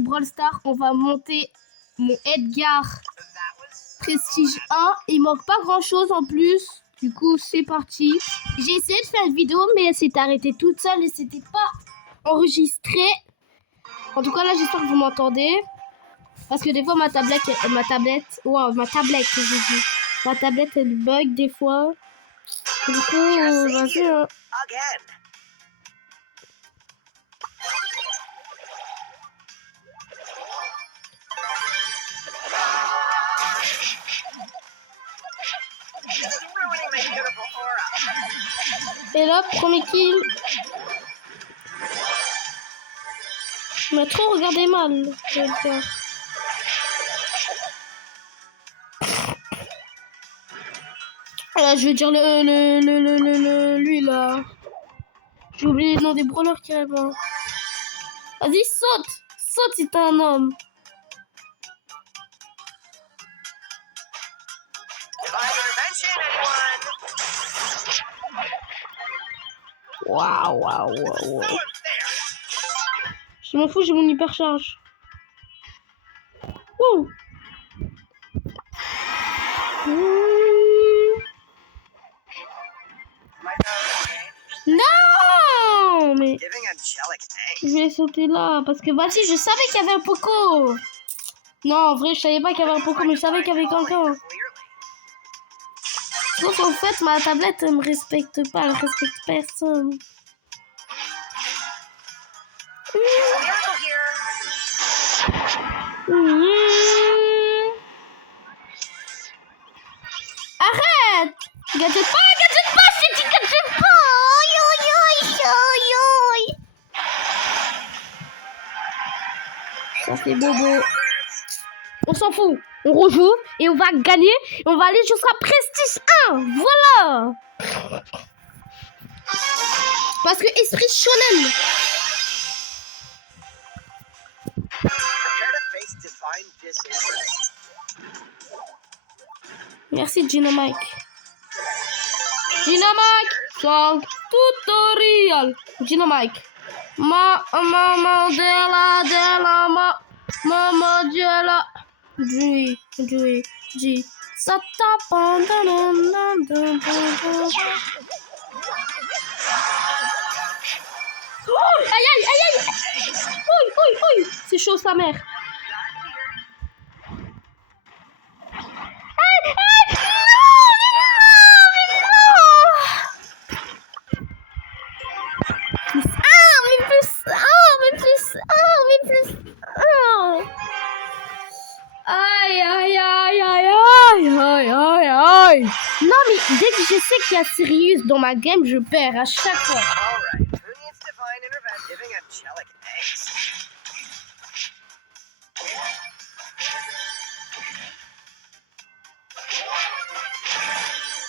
Brawl Stars, on va monter mon Edgar Prestige 1. Il manque pas grand chose en plus. Du coup, c'est parti. J'ai essayé de faire une vidéo, mais elle s'est arrêtée toute seule et c'était pas enregistré. En tout cas, là, j'espère que vous m'entendez. Parce que des fois, ma tablette, elle bug des fois. Du coup, vas-y. Et là, premier kill. Il m'a trop regardé mal. Je vais le faire. Là, je vais dire lui là. J'ai oublié le nom des brawlers carrément. Vas-y, saute. Saute si t'es un homme. Waouh. Je m'en fous, j'ai mon hypercharge. Wouh. Non, mais je vais sauter là parce que vas-y, je savais qu'il y avait un Poco. Non, en vrai, je savais pas qu'il y avait un Poco, mais je savais qu'il y avait quelqu'un. Sauf en fait, ma tablette elle me respecte pas, elle respecte personne. Arrête! Gadget pas, je t'ai dit gadget pas! Oi. Ça fait bobo. On s'en fout. On rejoue et on va gagner. Et on va aller jusqu'à Prestige 1. Voilà. Parce que esprit shonen. Merci Dynamite. Song tutorial. Dynamite. Maman della. G. Aïe. Oui. C'est chaud sa mère. Aïe. Non, mais dès que je sais qu'il y a Sirius dans ma game, je perds à chaque fois.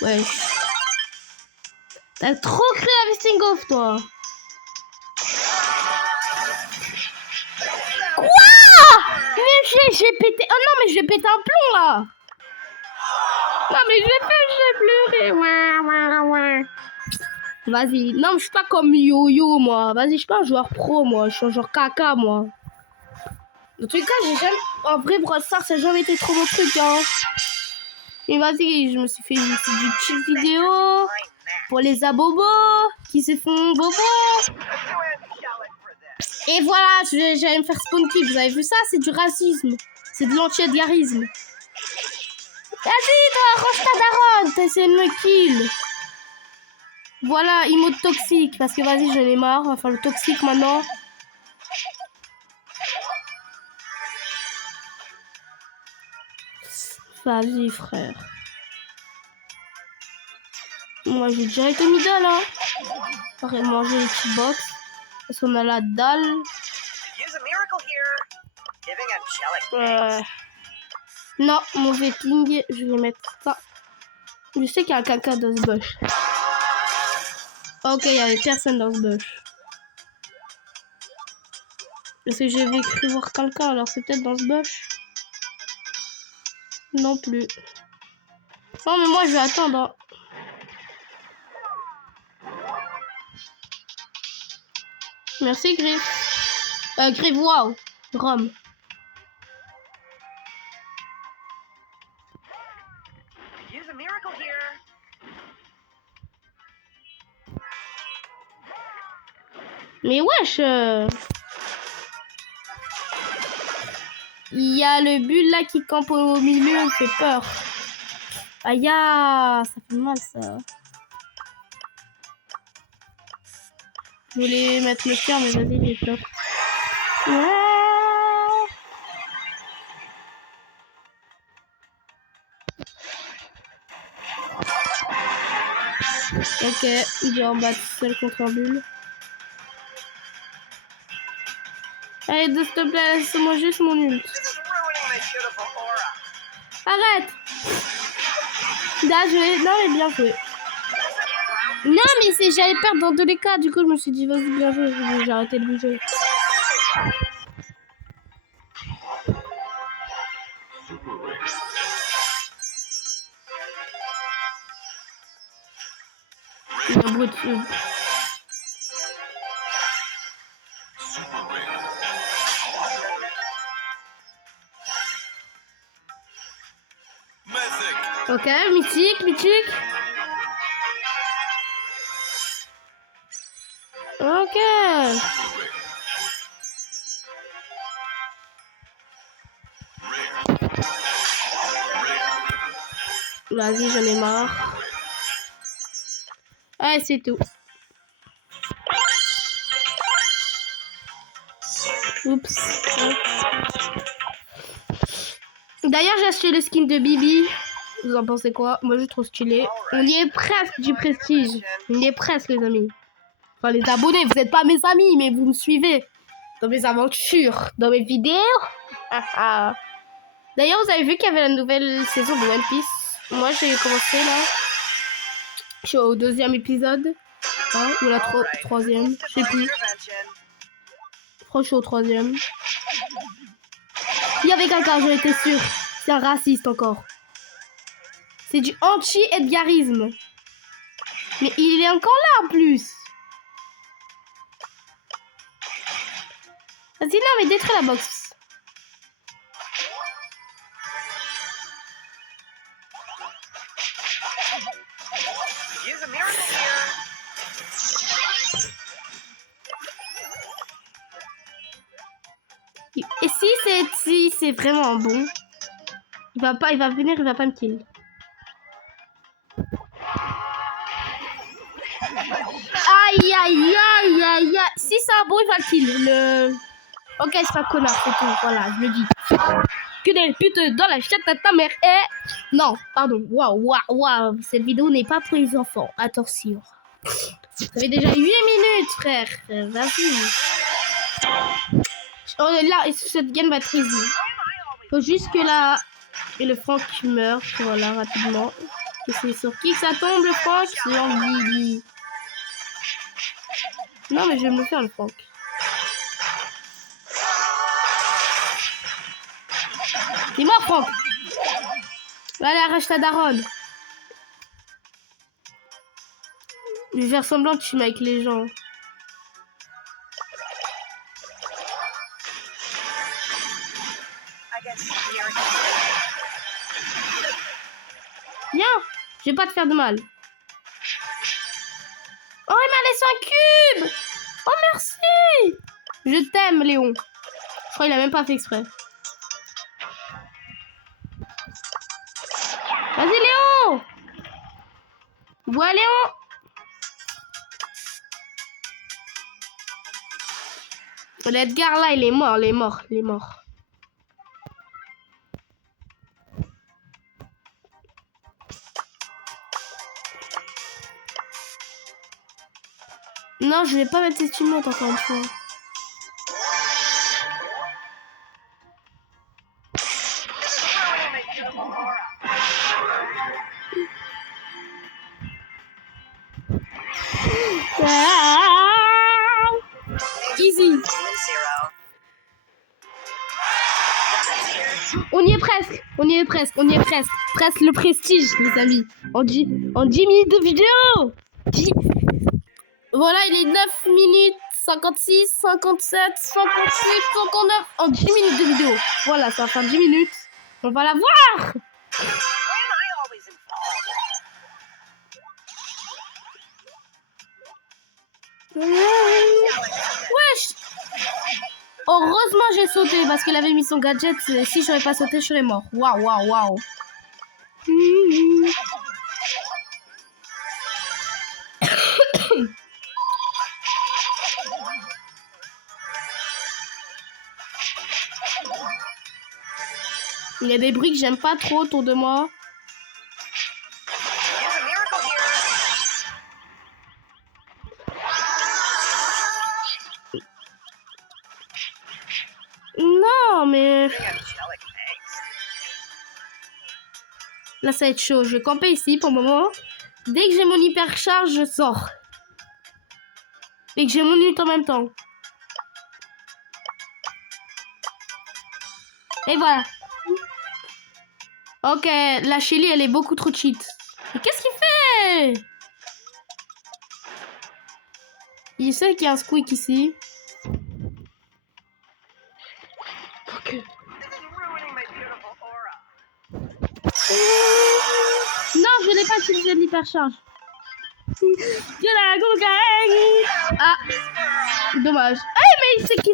Ouais. T'as trop cru à Vestingoff, toi. Quoi? Mais j'ai pété. Oh non, mais je vais péter un plomb là. Non, mais je vais pleurer. Ouais. Vas-y. Non, mais je suis pas comme Yo-Yo, moi. Vas-y, je suis pas un joueur pro, moi. Je suis un joueur caca, moi. En tout cas, j'ai jamais. En vrai, Brawl Stars, ça n'a jamais été trop mon truc, hein. Mais vas-y, je me suis fait du chill vidéo pour les abobos qui se font bobo. Et voilà, j'allais me faire spawn kill. Vous avez vu ça? C'est du racisme. C'est de l'anti-edgarisme. Vas-y, toi, range ta daronne. T'essaies de me kill. Voilà, emote toxique. Parce que vas-y, j'en ai marre. On va faire le toxique maintenant. Vas-y, frère. Moi, j'ai direct au middle, hein. On va manger les petits box. Parce qu'on a la dalle. Non, mauvais ping. Je vais mettre ça. Je sais qu'il y a quelqu'un dans ce bush. Ok, il n'y avait personne dans ce bush. Parce que j'avais cru voir quelqu'un, alors c'est peut-être dans ce bush. Non plus. Non, mais moi, je vais attendre. Merci, Griff. Griff, waouh. Rome. Mais wesh il y a le bulle là qui campe au milieu, il fait peur. Aïe, ça fait mal ça. Je voulais mettre le cœur, mais vas-y, j'ai peur. Ok, il doit en battre seul contre un bulle. Allez, s'il te plaît, laisse-moi juste mon ult. Arrête! Bien joué, non mais bien joué. Non mais c'est j'allais perdre dans tous les cas, du coup je me suis dit vas-y bien joué, j'ai arrêté de bouger. Il y a un bruit de... Ok, mythique. Ok. Vas-y, j'en ai marre. Allez, c'est tout. Oups. D'ailleurs, j'ai acheté le skin de Bibi. Vous en pensez quoi? Moi, je trouve stylé. On y est presque du prestige. On y est presque, les amis. Enfin, les abonnés, vous n'êtes pas mes amis, mais vous me suivez dans mes aventures, dans mes vidéos. D'ailleurs, vous avez vu qu'il y avait la nouvelle saison de One Piece. Moi, j'ai commencé là. Je suis au 2e épisode. Hein, ou la 3e. Je sais plus. Je crois que je suis au 3e. Il y avait quelqu'un, j'en étais sûre. C'est un raciste encore. C'est du anti-edgarisme. Mais il est encore là en plus. Vas-y, non, mais détruis la box. Et si c'est vraiment bon, il va venir, il va pas me kill. Aïe. Si c'est un bon, il va le kill. Ok, c'est un connard, c'est tout. Voilà, je le dis. Que des putes dans la chatte à ta mère. Non, pardon. Waouh. Cette vidéo n'est pas pour les enfants. Attention. Ça fait déjà 8 minutes, frère. Vas-y. Oh là, cette game va être easy. Faut juste que là... Et le Franck meurt. Voilà, rapidement. Et c'est sur qui que ça tombe, le Franck? C'est en Bibi. Non, mais je vais me le faire, le Franck. C'est mort, Franck. Allez, arrache ta daronne. Je vais faire semblant que tu m'es avec les gens. Viens, je vais pas te faire de mal. Oh, il m'a laissé un cube. Oh, merci. Je t'aime, Léon. Je crois qu'il a même pas fait exprès. Vas-y, Léon. Vois, Léon. L'Edgar, là, il est mort. Non, je vais pas mettre ces teammates encore une fois. Easy. On y est presque. Presque le prestige, les amis. En 10 minutes de vidéo. Voilà, il est 9 minutes 56, 57, 58, 59. En 10 minutes de vidéo. Voilà, ça va faire 10 minutes. On va la voir. Wesh. Heureusement j'ai sauté parce qu'elle avait mis son gadget. Si j'aurais pas sauté, je serais mort. Waouh, waouh, waouh. Il y a des bruits que j'aime pas trop autour de moi. Non, mais... Là, ça va être chaud. Je vais camper ici pour le moment. Dès que j'ai mon hypercharge, je sors. Et que j'ai mon ult en même temps. Et voilà. Ok, la Shelly, elle est beaucoup trop cheat. Mais qu'est-ce qu'il fait? Il sait qu'il y a un squeak ici. Ok. Non, je n'ai pas utilisé l'hypercharge. Ah, dommage. Ah, mais c'est qui?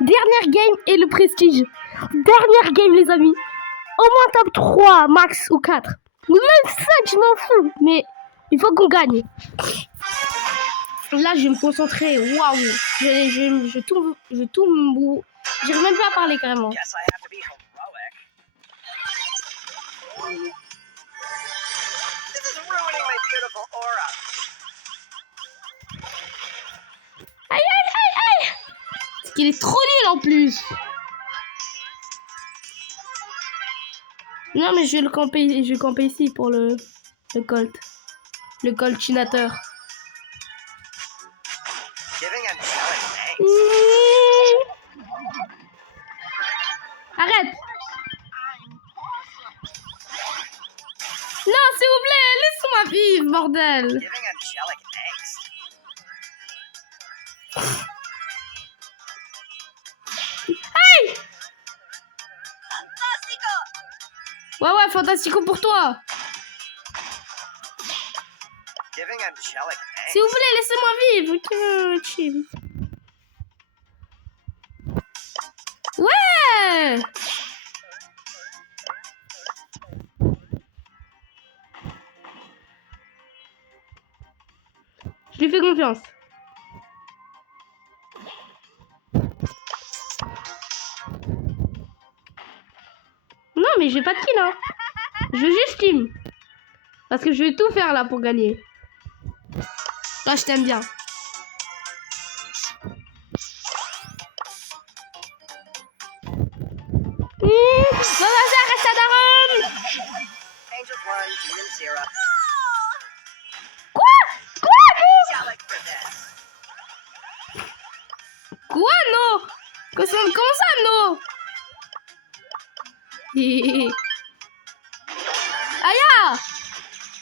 Dernière game et le prestige. Dernière game, les amis. Au moins top 3, max ou 4. Même 5, je m'en fous. Mais il faut qu'on gagne. Là, je vais me concentrer. Waouh. Je tourne. J'arrive même plus à parler carrément. Aïe, aïe, aïe, aïe. Parce qu'il est trop nul en plus. Non, mais je vais camper ici pour le Colt. Le Coltinateur. Arrête. Non, s'il vous plaît, laisse-moi vivre, bordel. Aïe. Ouais, fantastico pour toi. S'il vous plaît, laissez-moi vivre. Chill. Ouais. Je lui fais confiance. Non, mais j'ai pas de kill, hein. Je veux juste team. Parce que je vais tout faire là pour gagner. Là, je t'aime bien. Vas-y, arrête ta daronne. Quoi, non? Comment ça, non? Aya!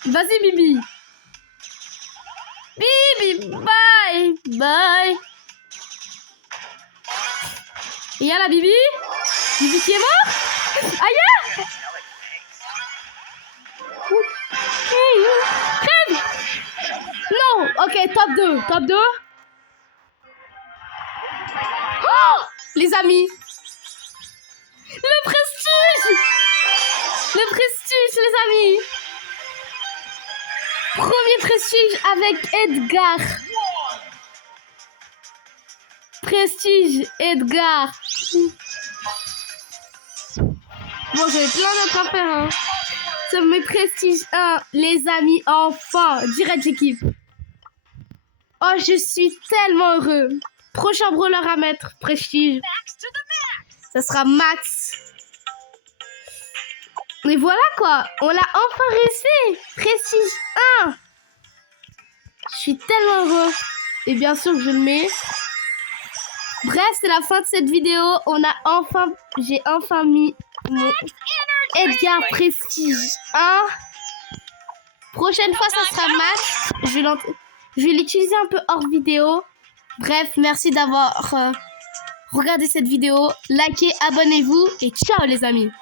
Vas-y, Bibi. Bibi, bye. Bye. Il y a la Bibi? Bibi qui est mort? Aya! Crève! Non! Ok, top 2. Top 2. Oh! Les amis! Le prestige! Le prestige, les amis! Premier prestige avec Edgar. Prestige, Edgar. Bon, j'avais plein d'autres à faire, hein. C'est mes prestiges 1, les amis, enfin. Direct, j'équipe. Oh, je suis tellement heureux. Prochain brawler à mettre, prestige. Ça sera Max. Mais voilà quoi, on l'a enfin réussi. Prestige 1. Je suis tellement heureux. Et bien sûr que je le mets. Bref, c'est la fin de cette vidéo. J'ai enfin mis mon Edgar Prestige 1. Prochaine fois, ça sera Max. Je vais l'utiliser un peu hors vidéo. Bref, merci d'avoir regardé cette vidéo. Likez, abonnez-vous et ciao les amis.